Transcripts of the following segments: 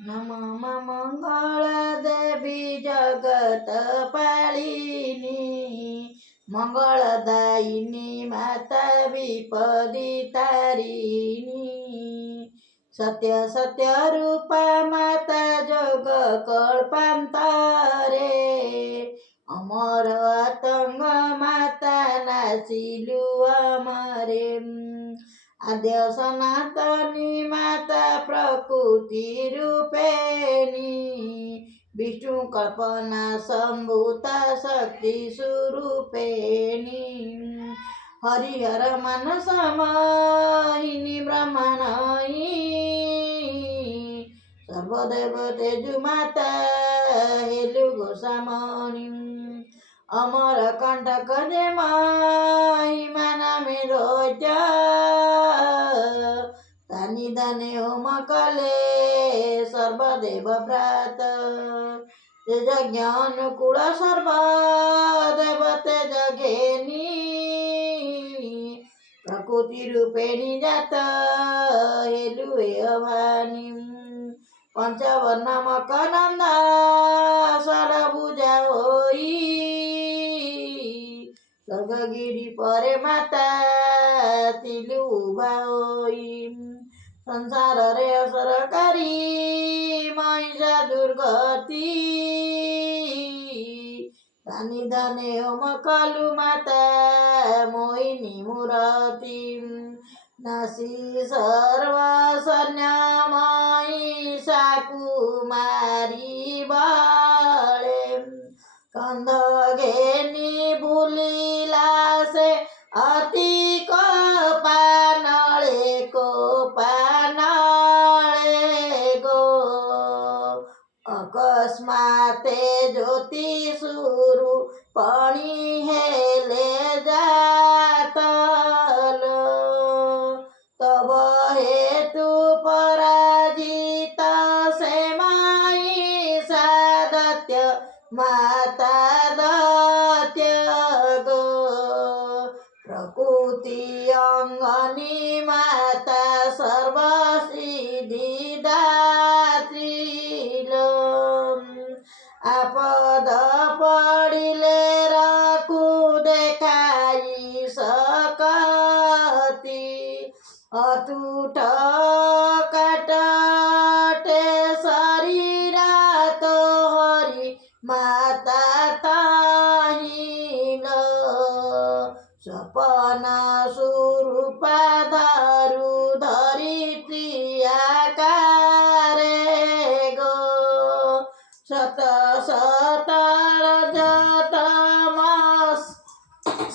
नमो मंगल देवी जगत पालिनी मंगलदायिनी माता विपदी तारिणी सत्य सत्य रूपा माता जोग कल्पांतरे अमर आतंग माता नासिलु अमरे आद्य सनातनी माता प्रकृति रूपेणी विष्णु कल्पना संभूता शक्ति स्वरूपेणी हरिहर मानस मोहिनी ब्रह्मणयी सर्वदेव तेजु माता हेलु गोसामणि अमर कंटक जे महिमा नामे रोज तानी दाने होम कले सर्वदेव व्रत यज्ञ अनुकूल सर्व देवते जगेनी प्रकृति रूपेणी जात हेलुए अभानी पंचवर्णमक नंद षडभुजा होई स्वर्गगिरी परे माता तिलु उभा होई संसार रे असरकारी महिषा दुर्गति दानी धने होम कलु माता मोहिनी मूर्ति नासी सर्व सन्यामयी कुमारी बाळे कंध घेनी भूलिला से अति को पानळे गो अकस्माते ज्योति सुरु पाणी हेले जातल तब हेतु पराजित से माई सादत्य माता दत्य गो प्रकृति अंगनी माता सर्वसिद्धिदात्री आपद पड़िले रखु देखाई सकती अटूट काटटे शरीर तो हरि माता ताहिल सपन स्वरूप धरु धरित्री आकारे गो सत सतर जतमस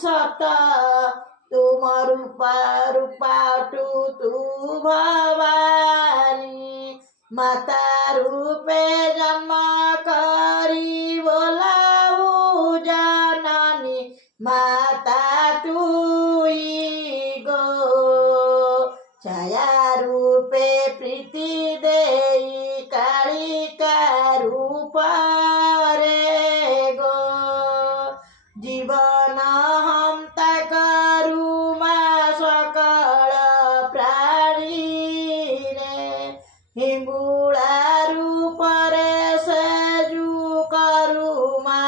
सत तुम रूपा रूपा तू भवानी माता रूपे जन्म करी बोलाऊ जननी माता तुई गो छाया रूपे प्रीति देई कालिका रूप रे गो जीवन हम करू मा सकल प्राणी रे हिंगुला रूप रे सजू करू मा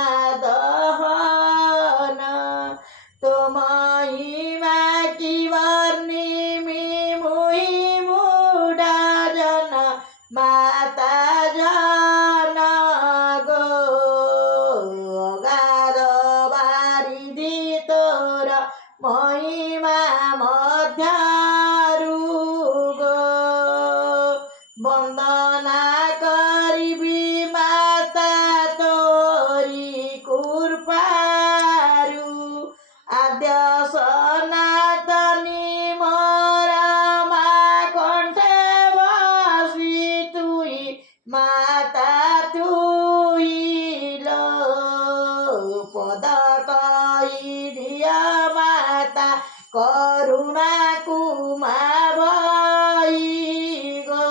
दहन तो महिमा की वर्णिमी मुहि मुडा जन माता जन गो गाद बारिधि तोर महिमा मध्यरु गो वंदना करिबी माता तोरी कृपारु आद्य सनातनी मोर मा कंठे बसी तुई माता तुई लो पद कई दिया माता करुणा कुमा भई गो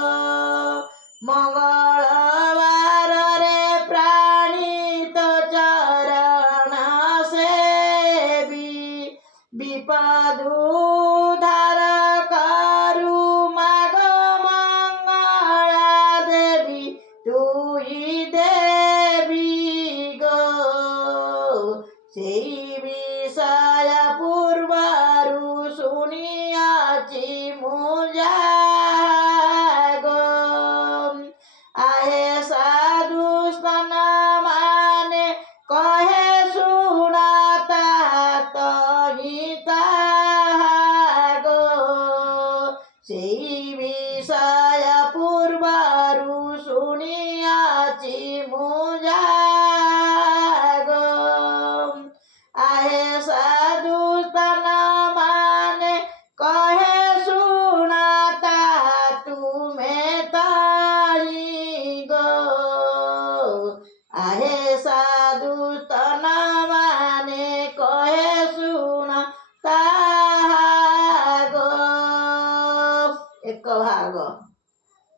मुझा गो आहे साधु स्तन माने कहे सुनाता तहिता गो सेई विषय पूर्वरु शुनियाछि मुझा गो आहे साधु स्तन माने कहे सुनाता तुम्हें तारी गो आहे साधु स्तन माने कहे सुनाता गो एक भाग।